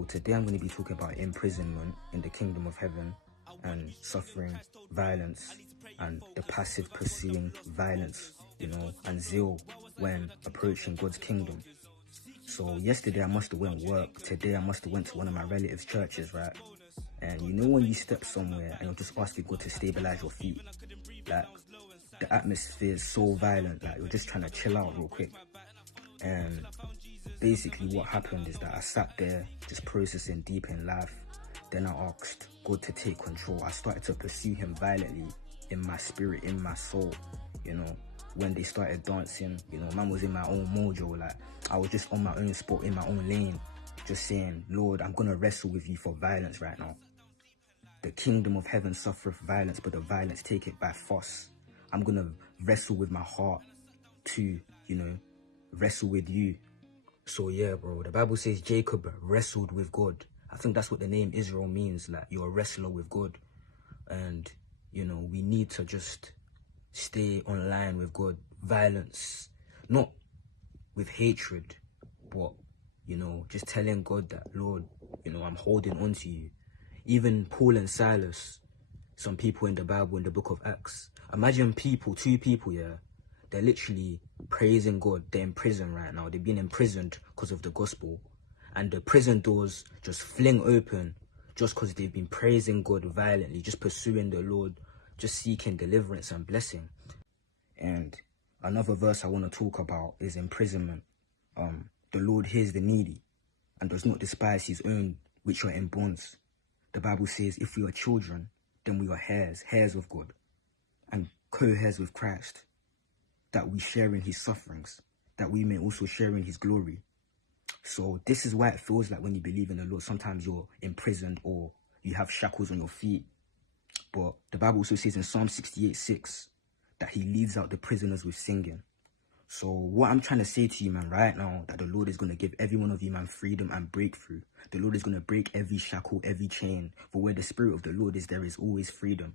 people. Today I'm going to be talking about imprisonment in the kingdom of heaven and suffering, violence, and the passive pursuing violence, and zeal when approaching God's kingdom. So yesterday I must have went work. Today I must have went to one of my relatives' churches, right? And when you step somewhere and you're just asking God to stabilize your feet, like the atmosphere is so violent, like you're just trying to chill out real quick. And basically what happened is that I sat there just processing deep in life. Then I asked God to take control. I started to pursue him violently in my spirit, in my soul, when they started dancing, man was in my own mojo, like I was just on my own spot, in my own lane, just saying, Lord, I'm gonna wrestle with you for violence right now. The kingdom of heaven suffereth violence, but the violence take it by force. I'm gonna wrestle with my heart to, wrestle with you. So yeah, bro, the Bible says Jacob wrestled with God. I think that's what the name Israel means, like you're a wrestler with God. And, we need to just stay online with God. Violence, not with hatred, but, just telling God that, Lord, I'm holding on to you. Even Paul and Silas, some people in the Bible, in the book of Acts, imagine two people, yeah, they're literally praising God. They're in prison right now. They've been imprisoned because of the gospel. And the prison doors just fling open just because they've been praising God violently, just pursuing the Lord, just seeking deliverance and blessing. And another verse I want to talk about is imprisonment. The Lord hears the needy and does not despise his own which are in bonds. The Bible says if we are children, then we are heirs of God, and co-heirs with Christ, that we share in his sufferings, that we may also share in his glory. So this is why it feels like when you believe in the Lord, sometimes you're imprisoned or you have shackles on your feet. But the Bible also says in Psalm 68:6 that he leads out the prisoners with singing. So what I'm trying to say to you, man, right now, that the Lord is going to give every one of you, man, freedom and breakthrough. The Lord is going to break every shackle, every chain. For where the Spirit of the Lord is, there is always freedom.